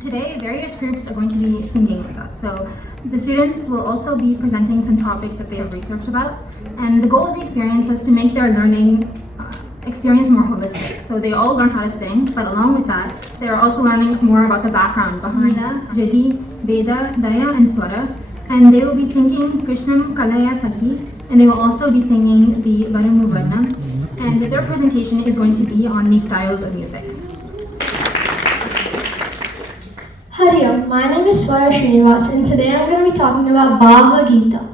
today various groups are going to be singing with us. So the students will also be presenting some topics that they have researched about. And the goal of the experience was to make their learning experience more holistic. So they all learn how to sing, but along with that, they are also learning more about the background behind Riddhi, Veda, Daya, and Swara. And they will be singing Krishnam Kalaya Sakhi, and they will also be singing the Varamu Varna. And their presentation is going to be on the styles of music. Hariam, my name is Swara Srinivas, and today I'm going to be talking about Bhava Gita.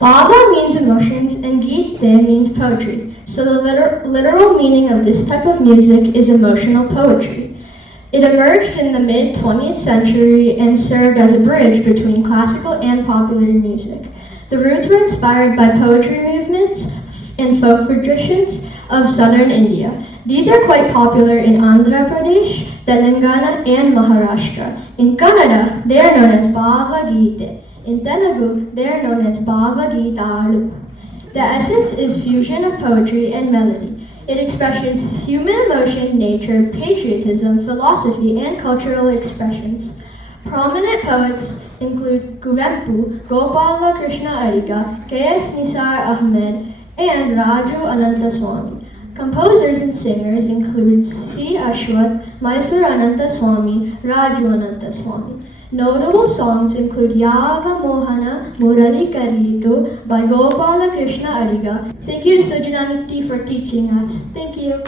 Bhava means emotions and Gita means poetry. So the literal meaning of this type of music is emotional poetry. It emerged in the mid-20th century and served as a bridge between classical and popular music. The roots were inspired by poetry movements and folk traditions of southern India. These are quite popular in Andhra Pradesh, Telangana, and Maharashtra. In Kannada, they are known as Bhava Gite. In Telugu, they are known as Bhava Geetalu. The essence is fusion of poetry and melody. It expresses human emotion, nature, patriotism, philosophy, and cultural expressions. Prominent poets include Kuvempu, Gopala Krishna Adiga, K.S. Nisar Ahmed, and Raju Ananthaswamy. Composers and singers include C. Ashwath, Mysore Ananthaswamy, Raju Ananthaswamy. Notable songs include Yava Mohana Murali Karitu by Gopala Krishna Adiga. Thank you to Sujananiti for teaching us. Thank you.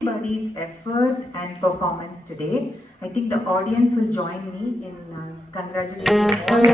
Everybody's effort and performance today. I think the audience will join me in congratulating all the